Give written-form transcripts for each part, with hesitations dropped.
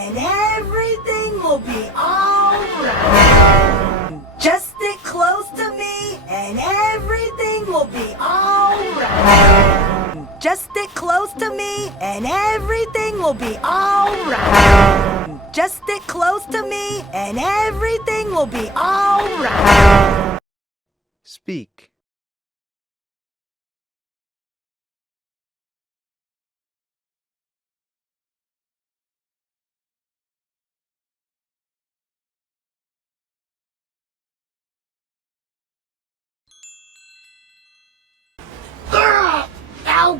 and everything will be alright. Just stick close to me and everything will be alright. Just stick close to me and everything will be alright. Just stick close to me and everything will be alright. Speak. No,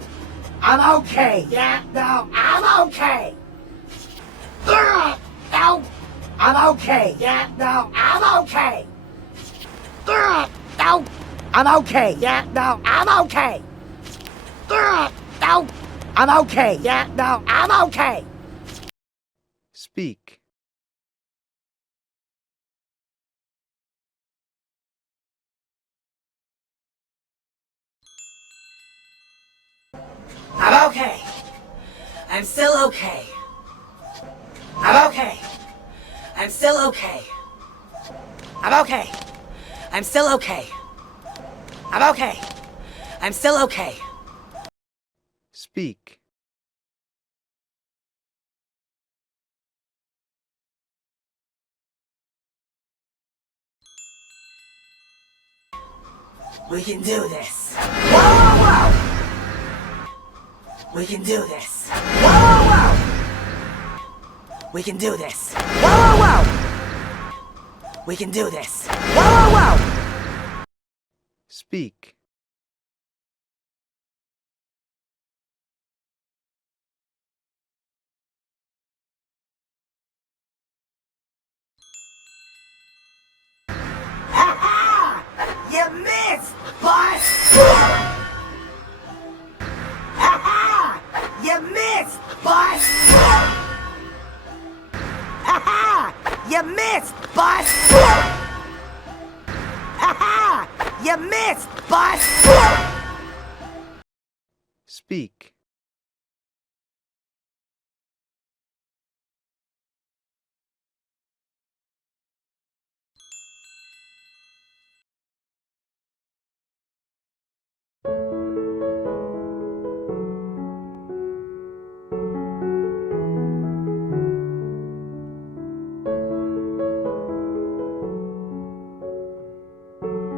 I'm okay. Yeah, no, I'm okay. No, I'm okay. Yeah, no, I'm okay. No, I'm okay. Yeah, no, I'm okay. No, I'm okay. Yeah, no, I'm okay. Speak. I'm okay. I'm still okay. I'm okay. I'm still okay. I'm okay. I'm still okay. I'm okay. I'm still okay. Speak. We can do this. Whoa, whoa, whoa. We can do this. Whoa, whoa. We can do this. Whoa, whoa. We can do this. Whoa, whoa. Speak. Ha ha! You missed, boss! Ha ha! You missed, boss! Ha ha! You missed, boss! Ha ha! You missed, boss! Speak.